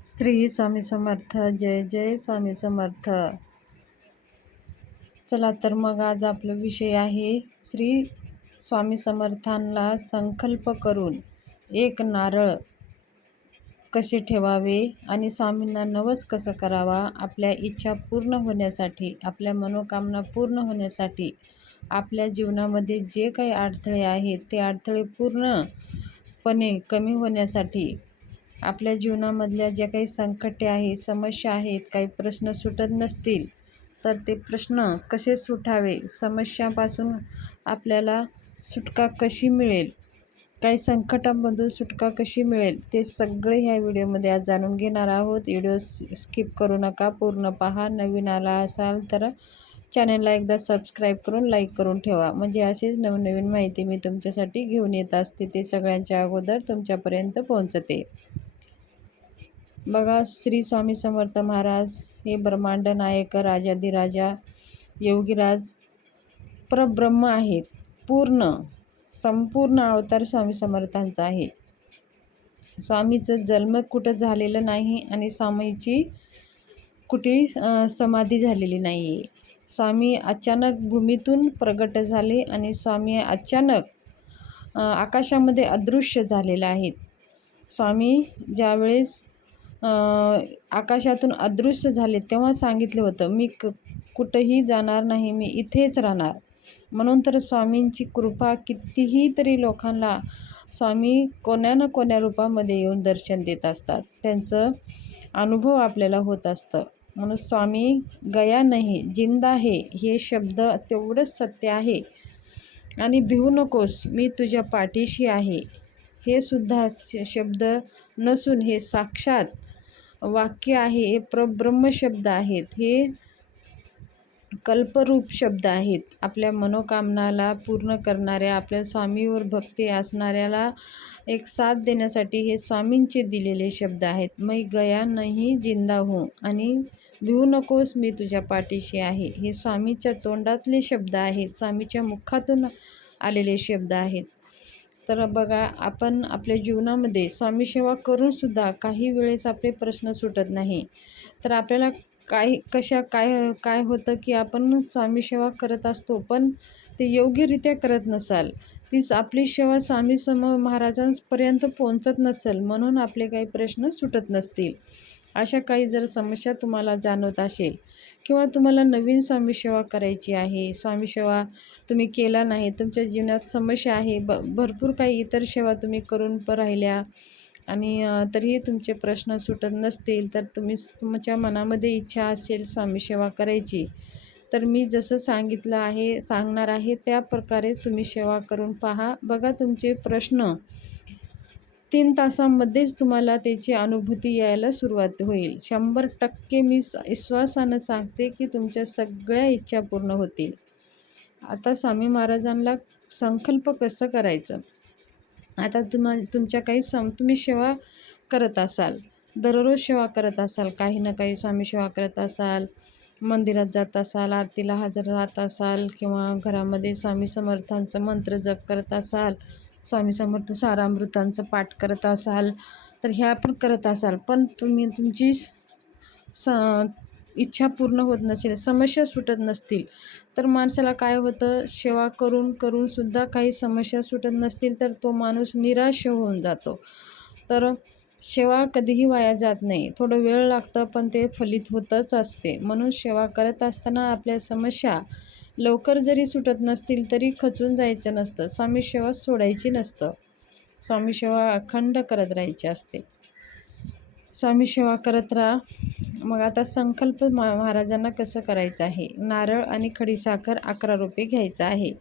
श्री स्वामी समर्थ. जय जय स्वामी समर्थ. चला तर मग आज आपला विषय आहे श्री स्वामी समर्थांना संकल्प करून एक नारळ कसे ठेवावे आणि स्वामींना नवस कसं करावा. आपल्या इच्छा पूर्ण होण्यासाठी, आपल्या मनोकामना पूर्ण होण्यासाठी, आपल्या जीवनामध्ये जे काही अडथळे आहेत ते अडथळे पूर्णपणे कमी होण्यासाठी, आपल्या जीवनामधल्या ज्या काही संकटे आहेत, समस्या आहेत, काही प्रश्न सुटत नसतील तर ते प्रश्न कसे सुटावे, समस्यापासून आपल्याला सुटका कशी मिळेल, काही संकटांमधून सुटका कशी मिळेल, ते सगळे ह्या व्हिडिओमध्ये आज जाणून घेणार आहोत. व्हिडिओ स्किप करू नका, पूर्ण पहा. नवीन आला असाल तर चॅनलला एकदा सबस्क्राईब करून लाईक करून ठेवा, म्हणजे असेच नवनवीन माहिती मी तुमच्यासाठी घेऊन येत असते, ते सगळ्यांच्या अगोदर तुमच्यापर्यंत पोहोचते. बघा, श्री स्वामी समर्थ महाराज हे ब्रह्मांड नायक, राजाधिराजा, योगीराज, परब्रह्म आहेत. संपूर्ण अवतार स्वामी समर्थांचा आहे. स्वामीचं जन्म कुठं झालेलं नाही आणि स्वामीची कुठे समाधी झालेली नाही आहे. स्वामी अचानक भूमीतून प्रगट झाले आणि स्वामी अचानक आकाशामध्ये अदृश्य झालेले आहेत. स्वामी ज्यावेळेस आकाशातून अदृश्य झाले तेव्हा सांगितलं होतं, मी कुठंही जाणार नाही, मी इथेच राहणार. म्हणून तर स्वामींची कृपा कितीही तरी लोकांना स्वामी कोण्या ना कोण्या रूपामध्ये येऊन दर्शन देत असतात, त्यांचं अनुभव आपल्याला होत असतं. म्हणून स्वामी गया नाही जिंदा आहे हे शब्द तेवढंच सत्य आहे. आणि भिवू नकोस, मी तुझ्या पाठीशी आहे हे सुद्धा शब्द नसून हे साक्षात वाक्य आहे, हे परब्रह्म शब्द आहेत, हे कल्परूप शब्द आहेत. आपल्या मनोकामनाला पूर्ण करणाऱ्या, आपल्या स्वामीवर भक्ती असणाऱ्याला एक साथ देण्यासाठी हे स्वामींचे दिलेले शब्द आहेत. मैं गया नहीं जिंदा हूँ आणि भिवू नकोस, मी तुझ्या पाठीशी आहे, हे स्वामीच्या तोंडातले शब्द आहेत, स्वामीच्या मुखातून आलेले शब्द आहेत. तर बघा, आपण आपल्या जीवनामध्ये स्वामी सेवा करूनसुद्धा काही वेळेस आपले प्रश्न सुटत नाही. तर आपल्याला काय होतं की आपण स्वामी सेवा करत असतो पण ते योग्यरित्या करत नसाल, तीच आपली सेवा स्वामी महाराजांपर्यंत पोहोचत नसेल, म्हणून आपले काही प्रश्न सुटत नसतील. अशा काही जर समस्या तुम्हाला जाणवत असेल किंवा तुम्हाला नवीन स्वामी सेवा करायची आहे, स्वामी सेवा तुम्ही केला नाही, तुमच्या जीवनात समस्या आहे, भरपूर काही इतर सेवा तुम्ही करून राहिल्या आणि तरीही तुमचे प्रश्न सुटत नसतील, तर तुमच्या मनामध्ये इच्छा असेल स्वामी सेवा करायची, तर मी जसं सांगणार आहे त्या प्रकारे तुम्ही सेवा करून पहा. बघा, तुमचे प्रश्न 3 तासांमध्येच तुम्हाला त्याची अनुभूती यायला सुरुवात होईल. 100% मी विश्वासानं सांगते की तुमच्या सगळ्या इच्छा पूर्ण होतील. आता स्वामी महाराजांना संकल्प कसं करायचं. आता तुमच्या काही तुम्ही सेवा करत असाल, दररोज सेवा करत असाल, काही ना काही स्वामी सेवा करत असाल, मंदिरात जात असाल, आरतीला हजर राहत असाल किंवा घरामध्ये स्वामी समर्थांचं मंत्र जप करत असाल, स्वामी समर्थ सारामृतांचं पाठ करत असाल, तर ह्या पण करत असाल, पण तुमची इच्छा पूर्ण होत नसेल, समस्या सुटत नसतील, तर माणसाला काय होतं, सेवा करून सुद्धा काही समस्या सुटत नसतील तर तो माणूस निराश होऊन जातो. तर सेवा कधीही वाया जात नाही, थोडं वेळ लागतं पण ते फलित होतच असते. म्हणून सेवा करत असताना आपल्या समस्या लवकर जरी सुटत नसतील तरी खचून जायचं नसतं, स्वामी सेवा सोडायची नसतं, स्वामी सेवा अखंड करत राहायची असते. स्वामी सेवा करत राहा. मग आता संकल्प महाराजांना कसं करायचं आहे. नारळ आणि खडीसाखर 11 रुपये घ्यायचं आहे.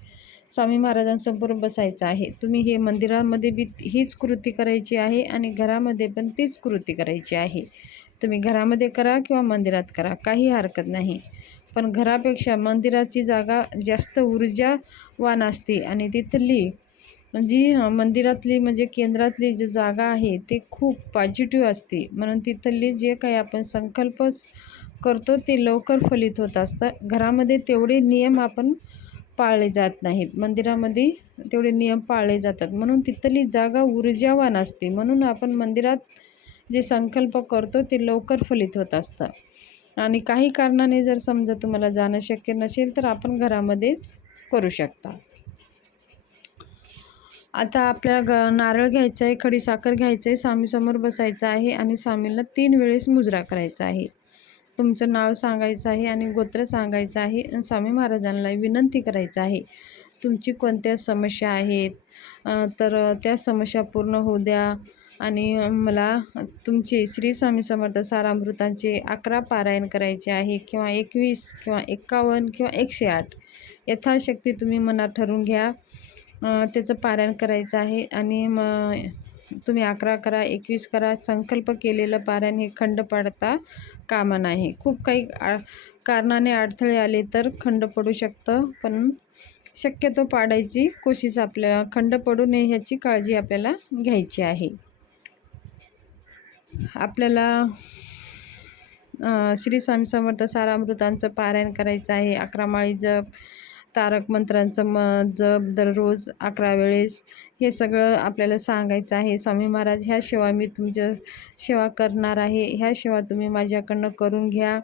स्वामी महाराजांसमोर बसायचं आहे. तुम्ही हे मंदिरामध्ये बी हीच कृती करायची आहे आणि घरामध्ये पण तीच कृती करायची आहे. तुम्ही घरामध्ये करा किंवा मंदिरात करा, काही हरकत नाही, पण घरापेक्षा मंदिराची जागा जास्त ऊर्जावान असते आणि तिथली जी मंदिरातली म्हणजे केंद्रातली जी जागा आहे ते खूप पॉझिटिव्ह असते. म्हणून तिथले जे काही आपण संकल्प करतो ते लवकर फलित होत असतं. घरामध्ये तेवढे नियम आपण पाळले जात नाहीत, मंदिरामध्ये तेवढे नियम पाळले जातात, म्हणून तिथली जागा ऊर्जावान असते. म्हणून आपण मंदिरात जे संकल्प करतो ते लवकर फलित होत असतं. आणि काही कारणाने जर समजा तुम्हाला जाणं शक्य नसेल तर आपण घरामध्येच करू शकता. आता आपल्याला नारळ घ्यायचा आहे, खडीसाखर घ्यायचं आहे, स्वामीसमोर बसायचं आहे आणि स्वामींना 3 वेळेस मुजरा करायचा आहे. तुमचं नाव सांगायचं आहे आणि गोत्र सांगायचं आहे आणि स्वामी महाराजांना विनंती करायचं आहे. तुमची कोणत्या समस्या आहेत तर त्या समस्या पूर्ण होऊ द्या आणि मला तुमचे श्री स्वामी समर्थ सारामृतांचे 11 पारायण करायचे आहे किंवा 21 किंवा 51 किंवा 108 यथाशक्ती तुम्ही मनात ठरवून घ्या. त्याचं पारायण करायचं आहे आणि तुम्ही 11 करा, 21 करा. संकल्प केलेलं पारायण हे खंड पडता कामा नाही. खूप काही कारणाने अडथळे आले तर खंड पडू शकतं, पण शक्यतो पाडायची कोशिश आपल्याला, खंड पडू नये ह्याची काळजी आपल्याला घ्यायची आहे. आपल्याला श्री स्वामी समर्थ सारामृतांचं पारायण करायचं आहे. 11 माळी जप, तारक मंत्रांचं जप दररोज 11 वेळेस, हे सगळं आपल्याला सांगायचं आहे. स्वामी महाराज, ह्या सेवा मी तुमच्या सेवा करणार आहे, ह्या सेवा तुम्ही माझ्याकडनं करून घ्या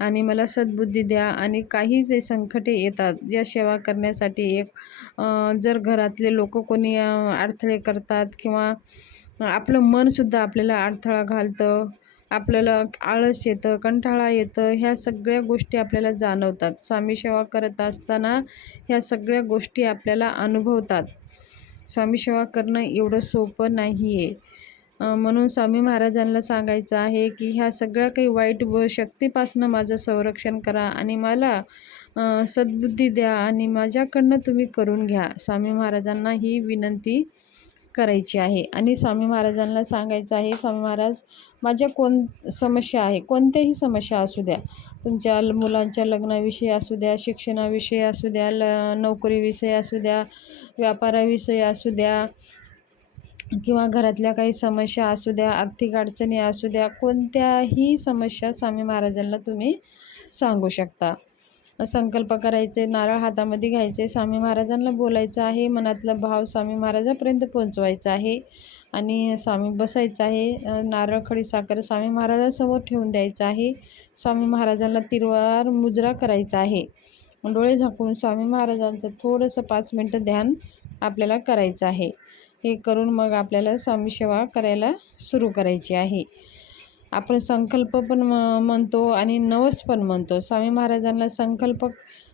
आणि मला सद्बुद्धी द्या. आणि काही जे संकटे येतात ज्या सेवा करण्यासाठी, जर घरातले लोक कोणी अडथळे करतात किंवा आपलं मनसुद्धा आपल्याला अडथळा घालतं, आपल्याला आळस येतं, कंटाळा येतं, ह्या सगळ्या गोष्टी आपल्याला जाणवतात. स्वामी सेवा करत असताना ह्या सगळ्या गोष्टी आपल्याला अनुभवतात. स्वामी सेवा करणं एवढं सोपं नाही आहे. म्हणून स्वामी महाराजांना सांगायचं आहे की ह्या सगळ्या काही वाईट शक्तीपासून माझं संरक्षण करा आणि मला सद्बुद्धी द्या आणि माझ्याकडनं तुम्ही करून घ्या. स्वामी महाराजांना ही विनंती करायची आहे. आणि स्वामी महाराजांना सांगायचं आहे, स्वामी महाराज, माझ्या समस्या आहे, कोणत्याही समस्या असू द्या, तुमच्या मुलांच्या लग्नाविषयी असू द्या, शिक्षणाविषयी असू द्या, नोकरीविषयी असू द्या, व्यापाराविषयी असू द्या किंवा घरातल्या काही समस्या असू द्या, आर्थिक अडचणी असू द्या, कोणत्याही समस्या स्वामी महाराजांना तुम्ही सांगू शकता. संकल्प करायचे, नारळ हातामध्ये घ्यायचे, स्वामी महाराजांना बोलायचं आहे, मनातला भाव स्वामी महाराजांपर्यंत पोहोचवायचा आहे आणि स्वामी बसायचं आहे. नारळ खडीसाखर स्वामी महाराजांसमोर ठेवून द्यायचं आहे. स्वामी महाराजांना तिरवार मुजरा करायचा आहे. डोळे झाकून स्वामी महाराजांचं थोडंसं 5 मिनटं ध्यान आपल्याला करायचं आहे. हे करून मग आपल्याला स्वामी सेवा करायला सुरू करायची आहे. आपण संकल्प पण म्हणतो आणि नवस पण म्हणतो. स्वामी महाराजांना संकल्प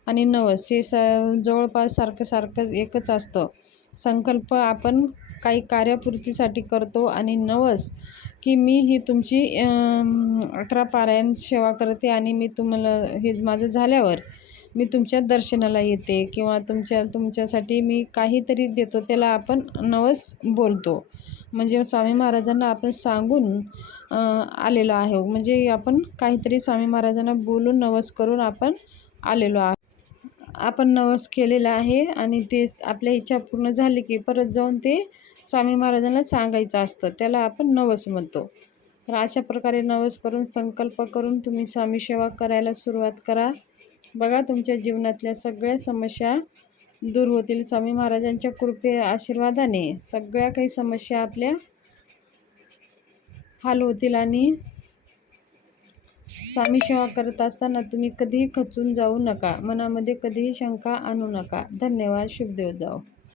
आणि नवस हे जवळपास सारखं एकच असतं. संकल्प आपण काही कार्यापूर्तीसाठी करतो आणि नवस की मी ही तुमची 11 पारायण सेवा करते आणि मी तुम्हाला हे माझं झाल्यावर मी तुमच्या दर्शनाला येते किंवा तुमच्यासाठी मी काहीतरी देतो, त्याला आपण नवस बोलतो. म्हणजे स्वामी महाराजांना आपण सांगून आलेलो आहे, म्हणजे आपण काहीतरी स्वामी महाराजांना बोलून नवस करून आपण आलेलो आहे. आपण नवस केलेला आहे आणि ते आपल्या इच्छा पूर्ण झाली की परत जाऊन ते स्वामी महाराजांना सांगायचं असतं, त्याला आपण नवस म्हणतो. तर अशा प्रकारे नवस करून संकल्प करून तुम्ही स्वामी सेवा करायला सुरुवात करा. बघा, तुमच्या जीवनातल्या सगळ्या समस्या दूर होतील. स्वामी महाराजांच्या कृपे आशीर्वादाने सगळ्या काही समस्या आपल्या हल होतील. आणि स्वामी सेवा करत असताना तुम्ही कधीही खचून जाऊ नका, मनामध्ये कधीही शंका आणू नका. धन्यवाद. शुभदेव जाओ.